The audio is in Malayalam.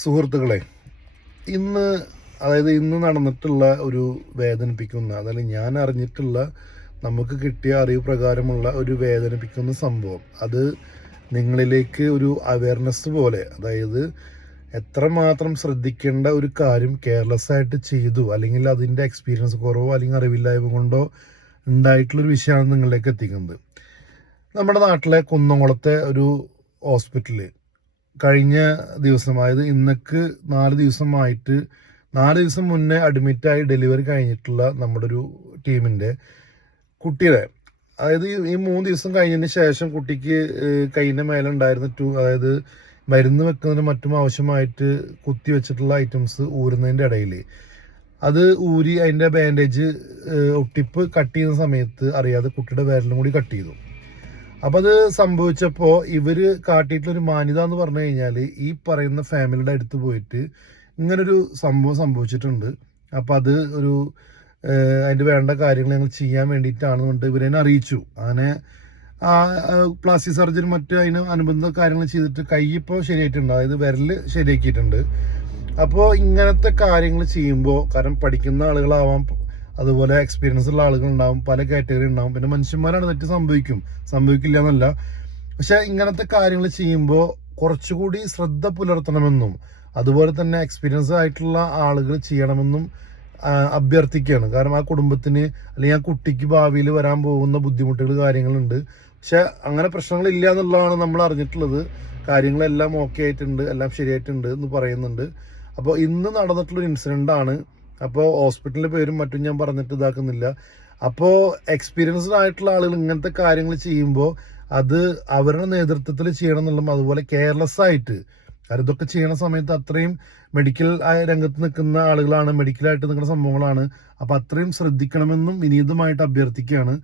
സുഹൃത്തുക്കളെ, ഇന്ന് ഇന്ന് നടന്നിട്ടുള്ള ഒരു വേദനിപ്പിക്കുന്ന, അതായത് ഞാൻ അറിഞ്ഞിട്ടുള്ള, നമുക്ക് കിട്ടിയ അറിവ് പ്രകാരമുള്ള ഒരു വേദനിപ്പിക്കുന്ന സംഭവം, അത് നിങ്ങളിലേക്ക് ഒരു അവയർനെസ് പോലെ, അതായത് എത്രമാത്രം ശ്രദ്ധിക്കേണ്ട ഒരു കാര്യം കെയർലെസ് ആയിട്ട് ചെയ്തു, അല്ലെങ്കിൽ അതിൻ്റെ എക്സ്പീരിയൻസ് കുറവോ അല്ലെങ്കിൽ അറിവില്ലായ്മ കൊണ്ടോ ഉണ്ടായിട്ടുള്ളൊരു വിഷയമാണ് നിങ്ങളിലേക്ക് എത്തിക്കുന്നത്. നമ്മുടെ നാട്ടിലെ കുന്നംകുളത്തെ ഒരു ഹോസ്പിറ്റല് കഴിഞ്ഞ ദിവസം, അതായത് ഇന്നക്ക് 4 ദിവസം മുന്നേ അഡ്മിറ്റായി ഡെലിവറി കഴിഞ്ഞിട്ടുള്ള നമ്മുടെ ഒരു ടീമിൻ്റെ കുട്ടിയുടെ, അതായത് ഈ 3 ദിവസം കഴിഞ്ഞതിന് ശേഷം കുട്ടിക്ക് കൈയിൻ്റെ മേലെ ഉണ്ടായിരുന്ന അതായത് മരുന്ന് വെക്കുന്നതിന് മറ്റും ആവശ്യമായിട്ട് കുത്തി വെച്ചിട്ടുള്ള ഐറ്റംസ് ഊരുന്നതിൻ്റെ ഇടയിൽ അത് ഊരി അതിൻ്റെ ബാൻഡേജ് ഒട്ടിപ്പ് കട്ട് ചെയ്യുന്ന സമയത്ത് അറിയാതെ കുട്ടിയുടെ വിരലും കൂടി കട്ട് ചെയ്തു. അപ്പം അത് സംഭവിച്ചപ്പോൾ ഇവർ കാട്ടിയിട്ടുള്ളൊരു മാന്യത എന്ന് പറഞ്ഞു കഴിഞ്ഞാൽ, ഈ പറയുന്ന ഫാമിലിയുടെ അടുത്ത് പോയിട്ട് ഇങ്ങനൊരു സംഭവം സംഭവിച്ചിട്ടുണ്ട്, അപ്പം അത് ഒരു അതിൻ്റെ വേണ്ട കാര്യങ്ങൾ ഞങ്ങൾ ചെയ്യാൻ വേണ്ടിയിട്ടാണെന്നുണ്ട് ഇവരെന്നെ അറിയിച്ചു. അങ്ങനെ പ്ലാസ്റ്റിക് സർജറി മറ്റ് അതിന് അനുബന്ധ കാര്യങ്ങൾ ചെയ്തിട്ട് കൈ ഇപ്പോൾ ശരിയായിട്ടുണ്ട്, അതായത് വിരൽ ശരിയാക്കിയിട്ടുണ്ട്. അപ്പോൾ ഇങ്ങനത്തെ കാര്യങ്ങൾ ചെയ്യുമ്പോൾ, കാരണം പഠിക്കുന്ന ആളുകളാവാം, അതുപോലെ എക്സ്പീരിയൻസ് ഉള്ള ആളുകളുണ്ടാവും, പല കാറ്റഗറി ഉണ്ടാവും, പിന്നെ മനുഷ്യന്മാരാണ്, തെറ്റ് സംഭവിക്കില്ല എന്നല്ല. പക്ഷെ ഇങ്ങനത്തെ കാര്യങ്ങൾ ചെയ്യുമ്പോൾ കുറച്ചുകൂടി ശ്രദ്ധ പുലർത്തണമെന്നും അതുപോലെ തന്നെ എക്സ്പീരിയൻസ് ആയിട്ടുള്ള ആളുകൾ ചെയ്യണമെന്നും അഭ്യർത്ഥിക്കുകയാണ്. കാരണം ആ കുടുംബത്തിന് അല്ലെങ്കിൽ ആ കുട്ടിക്ക് ഭാവിയിൽ വരാൻ പോകുന്ന ബുദ്ധിമുട്ടുകൾ കാര്യങ്ങളുണ്ട്. പക്ഷെ അങ്ങനെ പ്രശ്നങ്ങളില്ല എന്നുള്ളതാണ് നമ്മൾ അറിഞ്ഞിട്ടുള്ളത്. കാര്യങ്ങളെല്ലാം ഓക്കെ ആയിട്ടുണ്ട്, എല്ലാം ശരിയായിട്ടുണ്ട് എന്ന് പറയുന്നുണ്ട്. അപ്പോൾ ഇന്ന് നടന്നിട്ടുള്ളൊരു ഇൻസിഡൻ്റ് ആണ്. അപ്പോൾ ഹോസ്പിറ്റലിൻ്റെ പേരും മറ്റും ഞാൻ പറഞ്ഞിട്ട് ഇതാക്കുന്നില്ല. അപ്പോൾ എക്സ്പീരിയൻസ്ഡ് ആയിട്ടുള്ള ആളുകൾ ഇങ്ങനത്തെ കാര്യങ്ങൾ ചെയ്യുമ്പോൾ അത് അവരുടെ നേതൃത്വത്തിൽ ചെയ്യണം എന്നുള്ളതും, അതുപോലെ കെയർലെസ് ആയിട്ട്, കാരണം ഇതൊക്കെ ചെയ്യണ സമയത്ത് അത്രയും മെഡിക്കൽ രംഗത്ത് നിൽക്കുന്ന ആളുകളാണ്, മെഡിക്കലായിട്ട് നിൽക്കുന്ന സംഭവങ്ങളാണ്. അപ്പോൾ അത്രയും ശ്രദ്ധിക്കണമെന്നും വിനീതമായിട്ട് അഭ്യർത്ഥിക്കുകയാണ്.